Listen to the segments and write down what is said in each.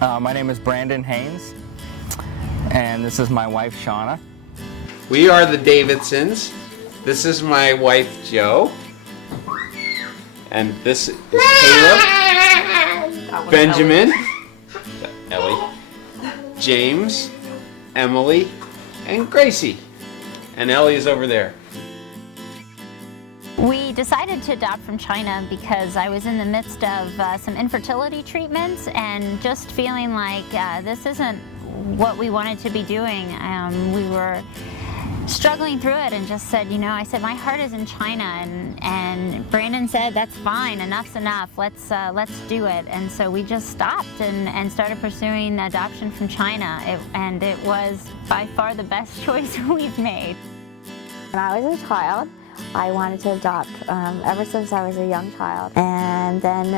My name is Brandon Haynes, and this is my wife, Shauna. We are the Davidsons. This is my wife, Jo. And this is Caleb, Benjamin, Ellie, James, Emily, and Gracie. And Ellie is over there. We decided to adopt from China because I was in the midst of some infertility treatments and just feeling like this isn't what we wanted to be doing. We were struggling through it and just said, you know, I said, my heart is in China, and Brandon said, that's fine, enough's enough, let's do it. And so we just stopped and started pursuing adoption from China, and it was by far the best choice we've made. When I was a child, I wanted to adopt ever since I was a young child. And then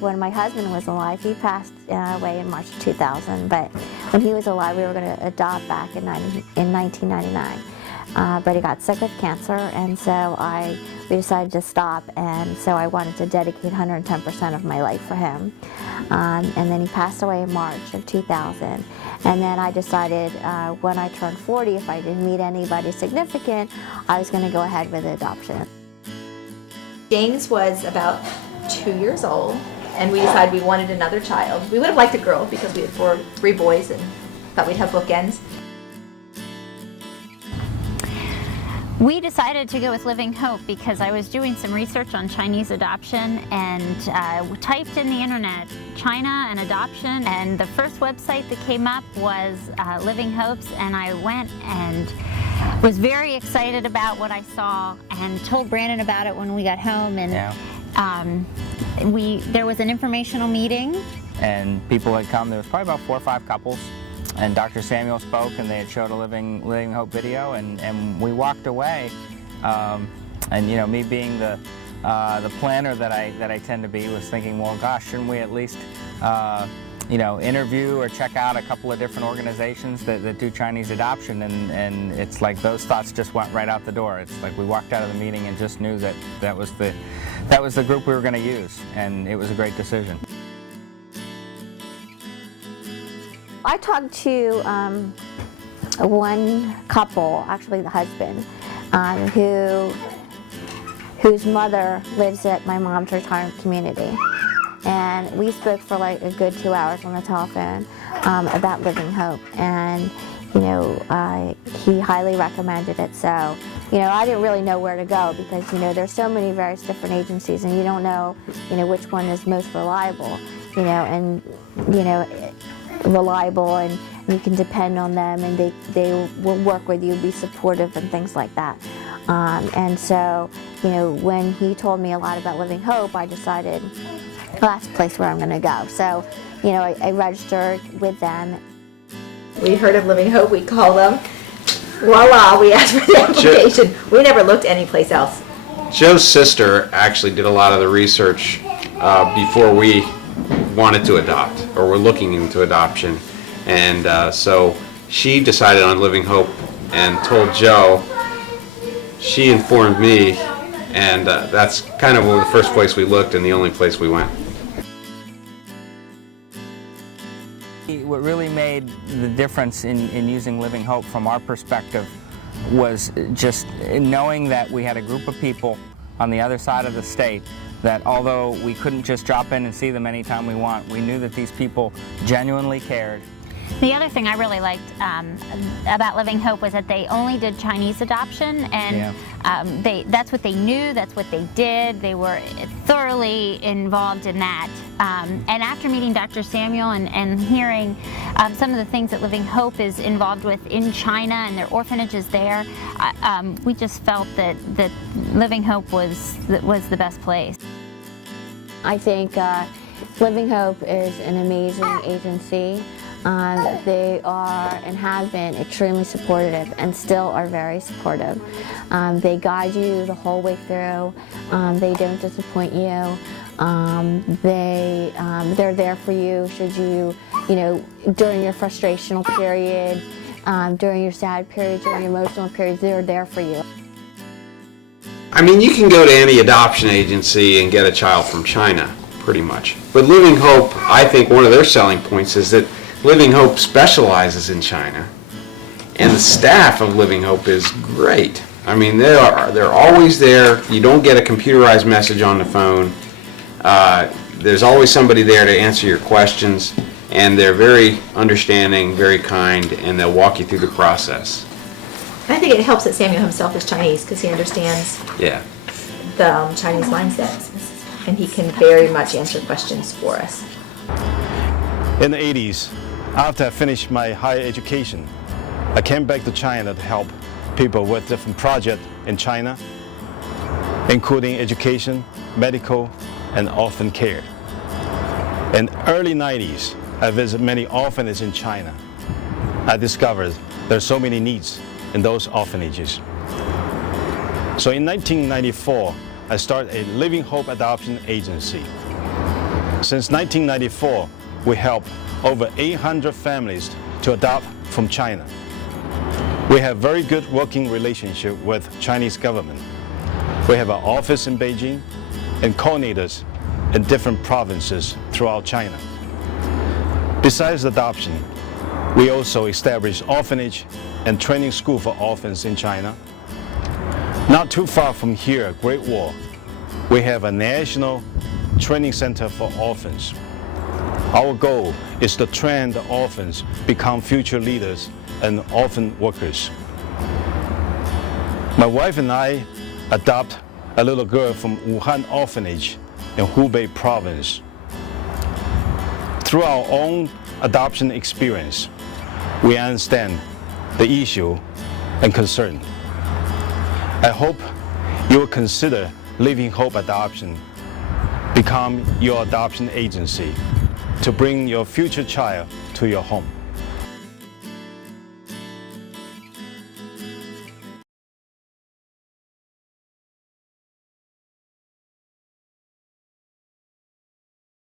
when my husband was alive, he passed away in March of 2000, but when he was alive, we were going to adopt back in 1999. But he got sick with cancer, and so we decided to stop, and so I wanted to dedicate 110% of my life for him. And then he passed away in March of 2000. And then I decided when I turned 40, if I didn't meet anybody significant, I was going to go ahead with adoption. James was about 2 years old, and we decided we wanted another child. We would have liked a girl because we had three boys and thought we'd have bookends. We decided to go with Living Hope because I was doing some research on Chinese adoption and typed in the internet China and adoption, and the first website that came up was Living Hope's, and I went and was very excited about what I saw and told Brandon about it when we got home, and there was an informational meeting. And people had come. There was probably about 4 or 5 couples. And Dr. Samuel spoke, and they had showed a Living Hope video, and we walked away. And you know, me being the planner that I tend to be, was thinking, well, gosh, shouldn't we at least you know, interview or check out a couple of different organizations that do Chinese adoption? And it's like those thoughts just went right out the door. It's like we walked out of the meeting and just knew that was the group we were going to use, and it was a great decision. I talked to one couple, actually the husband, whose mother lives at my mom's retirement community. And we spoke for like a good 2 hours on the telephone about Living Hope. And, you know, he highly recommended it. So, you know, I didn't really know where to go because, you know, there's so many various different agencies, and you don't know, you know, which one is most reliable, you know, and, you know, reliable, and you can depend on them, and they will work with you, be supportive and things like that. And so, you know, when he told me a lot about Living Hope, I decided, well, that's the place where I'm going to go. So, you know, I registered with them. We heard of Living Hope, we called them. Voila, we asked for the application. We never looked anyplace else. Joe's sister actually did a lot of the research before we wanted to adopt, or were looking into adoption, and so she decided on Living Hope and told Joe. She informed me, and that's kind of the first place we looked and the only place we went. What really made the difference in using Living Hope from our perspective was just knowing that we had a group of people on the other side of the state that, although we couldn't just drop in and see them anytime we want, we knew that these people genuinely cared. The other thing I really liked about Living Hope was that they only did Chinese adoption, and that's what they knew, that's what they did. They were thoroughly involved in that. And after meeting Dr. Samuel and hearing some of the things that Living Hope is involved with in China and their orphanages there, we just felt that Living Hope was the best place. I think Living Hope is an amazing agency. They are and have been extremely supportive and still are very supportive. They guide you the whole way through. They don't disappoint you. They're there for you should you, during your frustrational period, during your sad periods, during your emotional periods, they're there for you. I mean, you can go to any adoption agency and get a child from China, pretty much. But Living Hope, I think one of their selling points is that Living Hope specializes in China, and the staff of Living Hope is great. I mean, they're always there. You don't get a computerized message on the phone. There's always somebody there to answer your questions, and they're very understanding, very kind, and they'll walk you through the process. I think it helps that Samuel himself is Chinese because he understands Yeah. the Chinese mindset, and he can very much answer questions for us. In the 80s, after I finished my higher education, I came back to China to help people with different projects in China, including education, medical, and orphan care. In early 90s, I visited many orphanages in China. I discovered there are so many needs in those orphanages. So in 1994, I started a Living Hope Adoption Agency. Since 1994, we help over 800 families to adopt from China. We have very good working relationship with Chinese government. We have an office in Beijing and coordinators in different provinces throughout China. Besides adoption, we also establish orphanage and training school for orphans in China. Not too far from here, Great Wall, we have a national training center for orphans. Our goal is to train the orphans become future leaders and orphan workers. My wife and I adopt a little girl from Wuhan Orphanage in Hubei province. Through our own adoption experience, we understand the issue and concern. I hope you will consider Living Hope Adoption become your adoption agency to bring your future child to your home.